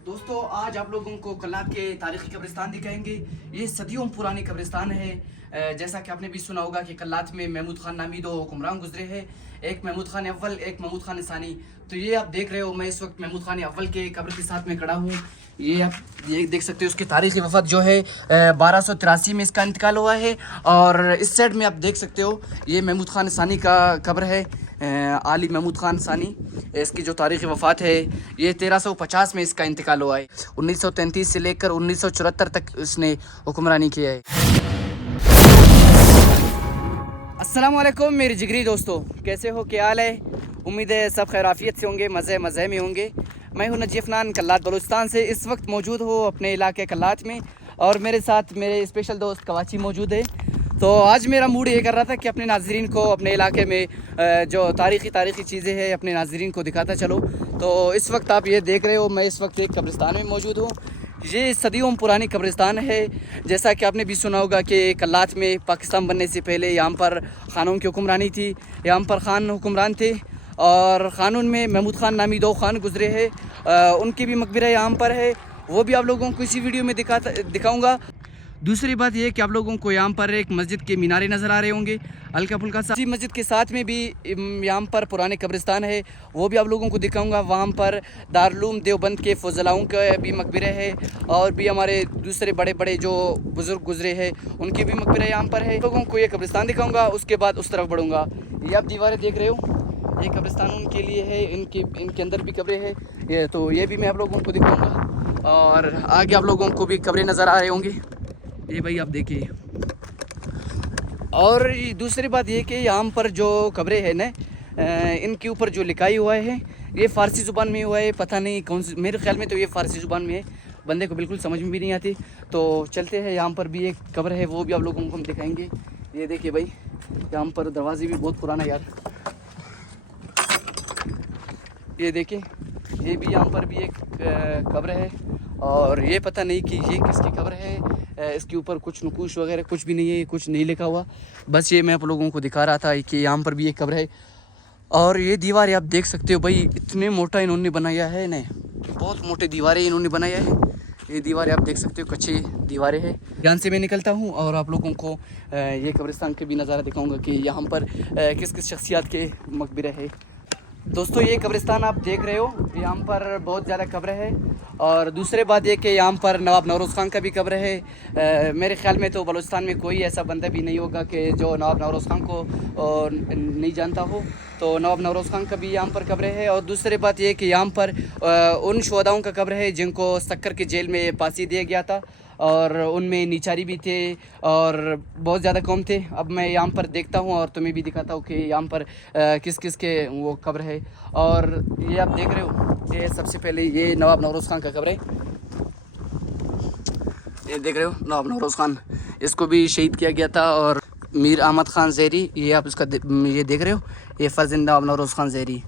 दोस्तों आज आप लोगों को कल्लात के तारीखी कब्रिस्तान दिखाएंगे। ये सदियों पुरानी कब्रिस्तान है। जैसा कि आपने भी सुना होगा कि कल्लात में महमूद खान नामी दो हुक्मरान गुजरे हैं, एक महमूद खान अव्वल, एक महमूद खान सानी। तो ये आप देख रहे हो, मैं इस वक्त महमूद खान अव्वल के कब्र के साथ में खड़ा हूँ। ये आप ये देख सकते हो, उसकी तारीखी वफ़ात जो है 1283 में इसका इंतकाल हुआ है। और इस साइड में आप देख सकते हो, ये महमूद खान सानी का कब्र है, आली महमूद खान सानी। इसकी जो तारीख़ वफ़ात है ये 1350 में इसका इंतकाल हुआ है। 1933 से लेकर 1974 तक इसने हुक्मरानी किया है। अस्सलाम वालेकुम मेरे जिगरी दोस्तों, कैसे हो, क्या हाल है? उम्मीद है सब खैराफियत से होंगे, मज़े में होंगे। मैं हूं नजीफ़ नान, कल्लात बलूचिस्तान से इस वक्त मौजूद हूं अपने इलाके कल्लात में, और मेरे साथ मेरे स्पेशल दोस्त कवाची मौजूद है। तो आज मेरा मूड ये कर रहा था कि अपने नाज़रीन को अपने इलाके में जो तारीख़ी चीज़ें हैं अपने नाज़रीन को दिखाता चलो। तो इस वक्त आप ये देख रहे हो, मैं इस वक्त एक कब्रिस्तान में मौजूद हूँ। ये सदियों पुरानी कब्रिस्तान है। जैसा कि आपने भी सुना होगा कि कल्लात में पाकिस्तान बनने से पहले यहाँ पर ख़ानों की हुक्मरानी थी, यहाँ पर ख़ान हुक्मरान थे, और ख़ानून में महमूद खान नामी दो ख़ान गुजरे हैं। उनकी भी मकबरा यहाँ पर है, वो भी आप लोगों को इसी वीडियो में दिखाऊँगा। दूसरी बात यह कि आप लोगों को यहाँ पर एक मस्जिद के मीनारे नज़र आ रहे होंगे हल्का फुल्का सा। इसी मस्जिद के साथ में भी यहाँ पर पुराने कब्रिस्तान है, वो भी आप लोगों को दिखाऊंगा। वहाँ पर दारुल देवबंद के फजलाओं का भी मकबरे है, और भी हमारे दूसरे बड़े बड़े जो बुज़ुर्ग गुजरे हैं उनकी भी मकबरे यहाँ पर है। लोगों को ये कब्रिस्तान दिखाऊँगा, उसके बाद उस तरफ बढ़ूँगा। ये आप दीवारें देख रहे हो, ये कब्रिस्तान उनके लिए है, इनके अंदर भी कब्रें हैं। ये तो ये भी मैं आप लोगों को दिखाऊँगा, और आगे आप लोगों को भी कब्रें नज़र आ रहे होंगे। ये भाई आप देखिए। और दूसरी बात ये कि यहाँ पर जो कब्रें हैं ना, इनके ऊपर जो लिखाई हुआ है ये फ़ारसी ज़ुबान में हुआ है। पता नहीं कौन सी, मेरे ख्याल में तो ये फ़ारसी ज़ुबान में है, बंदे को बिल्कुल समझ में भी नहीं आती। तो चलते हैं, यहाँ पर भी एक कब्र है, वो भी आप लोगों को हम दिखाएंगे। ये देखिए भाई, यहाँ पर दरवाजे भी बहुत पुराना यार। ये देखिए, ये भी यहाँ पर भी एक कब्र है, और ये पता नहीं कि ये किसकी कब्र है। इसके ऊपर कुछ नकूश वगैरह कुछ भी नहीं है, कुछ नहीं लिखा हुआ। बस ये मैं आप लोगों को दिखा रहा था कि यहाँ पर भी एक कब्र है। और ये दीवारें आप देख सकते हो भाई, इतने मोटा इन्होंने बनाया है ना, बहुत मोटे दीवारें इन्होंने बनाया है। ये दीवारें आप देख सकते हो, कच्ची दीवारें हैं। ध्यान से मैं निकलता हूँ और आप लोगों को ये कब्रिस्तान के भी नज़ारा दिखाऊँगा कि यहाँ पर किस किस शख्सियात के मकबरे है। दोस्तों ये कब्रिस्तान आप देख रहे हो, यहाँ पर बहुत ज़्यादा कब्र है। और दूसरी बात ये कि यहाँ पर नवाब नौरोज़ खान का भी कब्र है। मेरे ख्याल में तो बलूचिस्तान में कोई ऐसा बंदा भी नहीं होगा कि जो नवाब नौरोज़ खान को नहीं जानता हो। तो नवाब नौरोज़ खान का भी यहाँ पर कब्र है। और दूसरी बात ये कि यहाँ पर उन शहदाओं का कब्र है जिनको सक्कर की जेल में फांसी दिया गया था, और उनमें निचारी भी थे और बहुत ज़्यादा कौम थे। अब मैं यहाँ पर देखता हूँ और तुम्हें भी दिखाता हूँ कि यहाँ पर किस किस के वो कब्र है। और ये आप देख रहे हो, ये सबसे पहले ये नवाब नौरोज़ खान का कब्र है। ये देख रहे हो, नवाब नौरोज़ खान, इसको भी शहीद किया गया था। और मीर अहमद ख़ान ज़हरी, ये आप इसका ये देख रहे हो, ये फ़र्ज़िंद नवाब नौरोज़ ख़ान ज़हरी,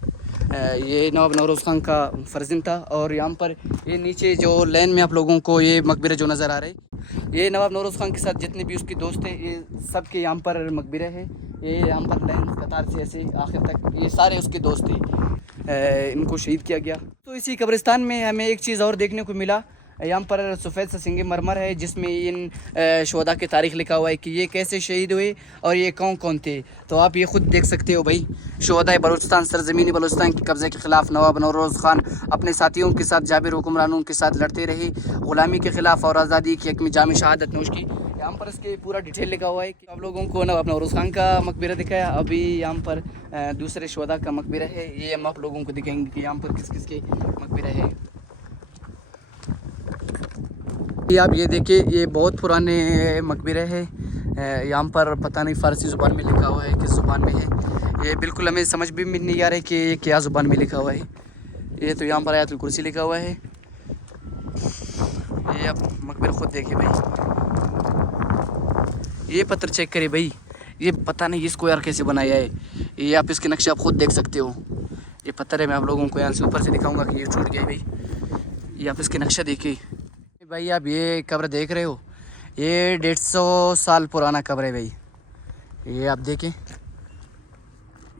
ये नवाब नौरोज़ खान का फ़र्ज़िंद था। और यहाँ पर ये नीचे जो लाइन में आप लोगों को ये मकबरे जो नज़र आ रहे हैं, ये नवाब नौरोज़ खान के साथ जितने भी उसके दोस्त हैं, ये सब के यहाँ पर मकबरे हैं। ये यहाँ पर लाइन कतार से ऐसे आखिर तक ये सारे उसके दोस्त थे, इनको शहीद किया गया। तो इसी कब्रिस्तान में हमें एक चीज़ और देखने को मिला। यहाँ पर सफ़ेद सा सिंगे मरमर है, जिसमें इन शहदा की तारीख़ लिखा हुआ है कि ये कैसे शहीद हुए और ये कौन कौन थे। तो आप ये ख़ुद देख सकते हो भाई। शहदाए बलूचिस्तान सरज़मीनी बलूचिस्तान के कब्ज़े के ख़िलाफ़ नवाब नौरोज़ खान अपने साथियों के साथ जाबिर हुक्मरानों के साथ लड़ते रहे, ग़ुलामी के ख़िलाफ़ और आज़ादी की एक जाम शहादत नोश की। यहाँ पर इसके पूरा डिटेल लिखा हुआ है कि आप लोगों को नवाब नौरोज़ खान का मकबरा दिखाया। अभी यहाँ पर दूसरे शहदा का मकबरा है, ये हम आप लोगों को दिखाएंगे कि यहाँ पर किस किस के मकबरा है। आप ये देखिए, ये बहुत पुराने मकबरे हैं। यहाँ पर पता नहीं फ़ारसी ज़ुबान में लिखा हुआ है, किस ज़ुबान में है ये बिल्कुल हमें समझ भी नहीं आ रहा है कि ये क्या ज़ुबान में लिखा हुआ है। ये तो यहाँ पर आयतुल कुर्सी लिखा हुआ है। ये आप मकबरा ख़ुद देखिए भाई, ये पत्थर चेक करिए भाई, ये पता नहीं इसको यार कैसे बनाया है। ये आप इसके नक्शे आप ख़ुद देख सकते हो। ये पत्थर है, मैं आप लोगों को यहाँ से ऊपर से दिखाऊँगा कि ये छूट गया है भाई। ये आप इसके नक्शा देखिए भाई। आप ये कब्र देख रहे हो, ये 150 साल पुराना कब्र है भाई। ये आप देखें,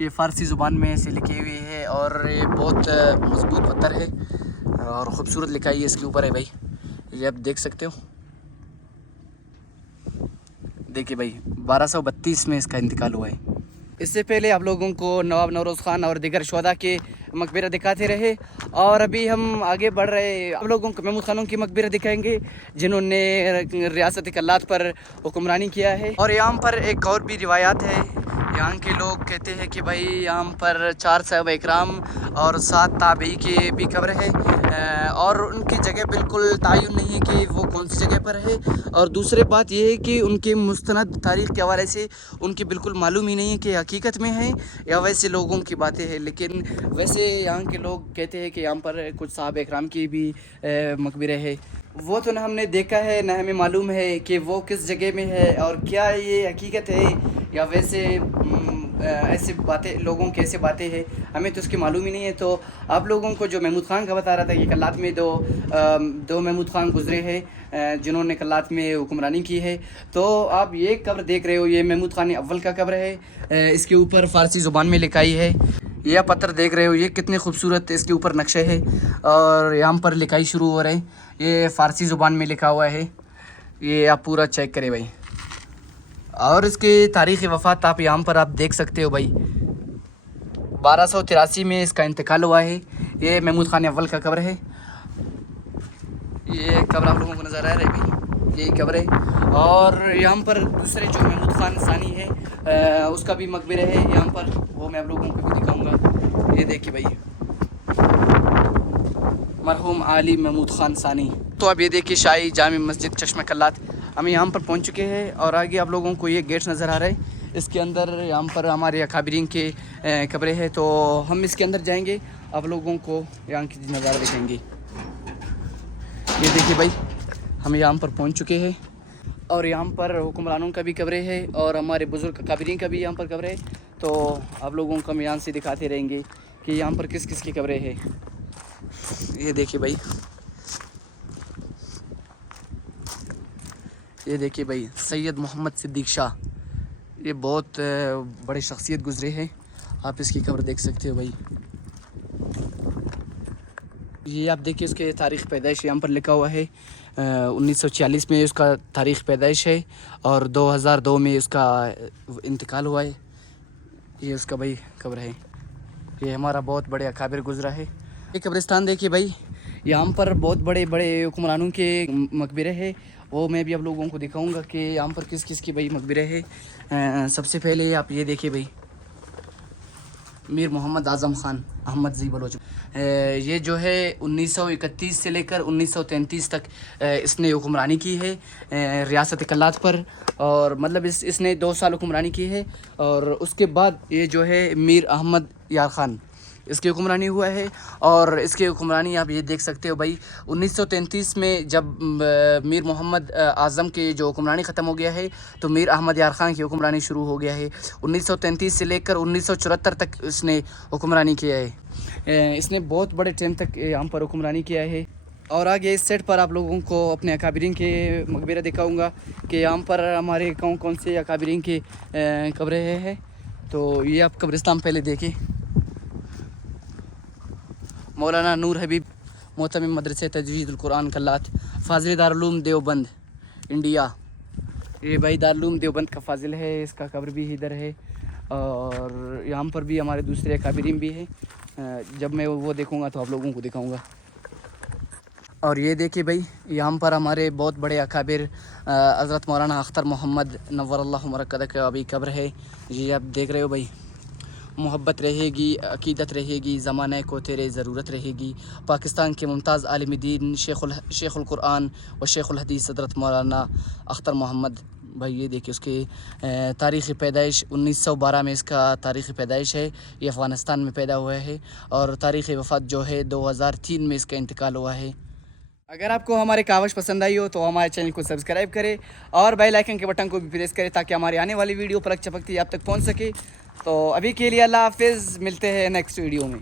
ये फ़ारसी ज़ुबान में से लिखी हुई है, और ये बहुत मजबूत पत्थर है। और ख़ूबसूरत लिखाई इसके ऊपर है भाई, ये आप देख सकते हो। देखिए भाई 1232 में इसका इंतकाल हुआ है। इससे पहले आप लोगों को नवाब नौरोज़ ख़ान और दीगर शहदा के मकबरा दिखाते रहे, और अभी हम आगे बढ़ रहे आप लोगों को महमूद खानों की मकबरा दिखाएंगे जिन्होंने रियासत कल्लात पर हुक्मरानी किया है। और यहाँ पर एक और भी रिवायात है, यहाँ के लोग कहते हैं कि भाई यहाँ पर 4 सहाबा इकराम और 7 ताबई की भी कब्र है, और उनकी जगह बिल्कुल तयन नहीं है कि वो कौन सी जगह पर है। और दूसरी बात ये है कि उनके मुस्तनद तारीख़ के हवाले से उनकी बिल्कुल मालूम ही नहीं है कि हकीकत में है या वैसे लोगों की बातें हैं। लेकिन वैसे यहाँ के लोग कहते हैं कि यहाँ पर कुछ सहाबा इकराम की भी मकबरे है। वो तो ना हमने देखा है ना हमें मालूम है कि वो किस जगह में है और क्या ये हकीकत है या वैसे ऐसी बातें लोगों की ऐसी बातें हैं, हमें तो उसकी मालूम ही नहीं है। तो आप लोगों को जो महमूद ख़ान का बता रहा था कि कल्लात में दो महमूद ख़ान गुज़रे हैं जिन्होंने कल्लात में हुक्मरानी की है। तो आप ये कब्र देख रहे हो, ये महमूद ख़ान अव्वल का कब्र है। इसके ऊपर फ़ारसी ज़ुबान में लिखाई है। ये आप पत्थर देख रहे हो, ये कितने खूबसूरत इसके ऊपर नक्शे है और यहाँ पर लिखाई शुरू हो रहे हैं। ये फ़ारसी ज़ुबान में लिखा हुआ है, ये आप पूरा चेक करें भाई। और इसकी तारीख़ वफ़ात आप यहाँ पर आप देख सकते हो भाई, 1283 में इसका इंतकाल हुआ है। ये महमूद ख़ान अव्वल का कब्र है। ये कब्र आप लोगों को नज़र आ रहा है भाई, यही कब्र है। और यहाँ पर दूसरे जो महमूद ख़ान सानी है उसका भी मकबरा है यहाँ पर, वो मैं आप लोगों को भी दिखाऊंगा। ये देखिए भाई, मरहूम आली महमूद ख़ान सानी। तो अब ये देखिए शाही जामी मस्जिद चश्मा कल्लात, हम यहाँ पर पहुँच चुके हैं। और आगे आप लोगों को ये गेट्स नज़र आ रहे हैं, इसके अंदर यहाँ पर हमारे अकाबरीन के कब्रें हैं। तो हम इसके अंदर जाएंगे, आप लोगों को यहाँ की नज़ारा दिखाएंगे। ये देखिए भाई, हम यहाँ पर पहुँच चुके हैं और यहाँ पर हुक्मरानों का भी कब्रें है और हमारे बुज़ुर्ग अकाबरीन का भी यहाँ पर कब्रें है। तो आप लोगों को हम यहाँ से दिखाते रहेंगे कि यहाँ पर किस किस की कब्रें हैं। ये देखिए भाई, ये देखिए भाई सैयद मोहम्मद सिद्दीक़ शाह, ये बहुत बड़े शख्सियत गुज़रे हैं। आप इसकी कब्र देख सकते हो भाई। ये आप देखिए उसके तारीख़ पैदाइश यहाँ पर लिखा हुआ है, 1946 में उसका तारीख़ पैदाइश है और 2002 में उसका इंतकाल हुआ है। ये उसका भाई कब्र है। ये हमारा बहुत बड़े अकाबिर गुज़रा है। ये कब्रिस्तान देखिए भाई, यहाँ पर बहुत बड़े बड़े हुक्मरानों के मकबरे हैं, वो मैं भी आप लोगों को दिखाऊंगा कि यहाँ पर किस किस की भाई मकबरे है। सबसे पहले आप ये देखिए भाई, मीर मोहम्मद आज़म ख़ान अहमद जी बलोच, ये जो है 1931 से लेकर 1933 तक इसने हुक्मरानी की है रियासत कल्लात पर। और मतलब इसने 2 साल हुक्मरानी की है। और उसके बाद ये जो है मीर अहमद यार ख़ान, इसकी हुक्मरानी हुआ है। और इसकी हुक्मरानी आप ये देख सकते हो भाई, 1933 में जब मीर मोहम्मद आज़म के जो हुक्मरानी ख़त्म हो गया है तो मीर अहमद यार ख़ान की हुक्मरानी शुरू हो गया है। 1933 से लेकर 1974 तक इसने हुक्मरानी किया है। इसने बहुत बड़े टाइम तक यहाँ पर हुक्मरानी किया है। और आगे इस सेट पर आप लोगों को अपने अकाबरीन के मकबरा दिखाऊँगा कि यहाँ पर हमारे कौन कौन से अकाबरीन के कब्रें हैं। तो ये आप कब्रिस्तान पहले देखिए, मौलाना नूर हबीब मोहतमिम मदरसे तजवीज़ुल कुरान कल्लात, फ़ाज़िल दारुल देवबंद इंडिया। ये भाई दारुल देवबंद का फ़ाज़िल है, इसका कब्र भी इधर है। और यहाँ पर भी हमारे दूसरे अकाबरीन भी हैं, जब मैं वो देखूँगा तो आप लोगों को दिखाऊँगा। और ये देखिए भाई, यहाँ पर हमारे बहुत बड़े अकाबिर हज़रत मौलाना अख्तर मोहम्मद नव्वरल्लाहु मरकज़ह का अभी कब्र है। ये आप देख रहे हो भाई, मोहब्बत रहेगी, अक़ीदत रहेगी, ज़माने को तेरे ज़रूरत रहेगी। पाकिस्तान के मुमताज़ आलिम दीन शेखुल कुरान व शेखुल हदीस हज़रत मौलाना अख्तर मोहम्मद भाई। ये देखिए उसके तारीख़ पैदाइश 1912 में इसका तारीख़ पैदाइश है। ये अफ़गानिस्तान में पैदा हुआ है और तारीख़ वफ़ात जो है 2003 में इसका इंतकाल हुआ है। अगर आपको हमारे कावश पसंद आई हो तो हमारे चैनल को सब्सक्राइब करें और बेल आइकन के बटन को भी प्रेस करें ताकि हमारी आने वाली वीडियो पर चपकती आप तक पहुंच सके। तो अभी के लिए अल्लाह हाफ़िज़, मिलते हैं नेक्स्ट वीडियो में।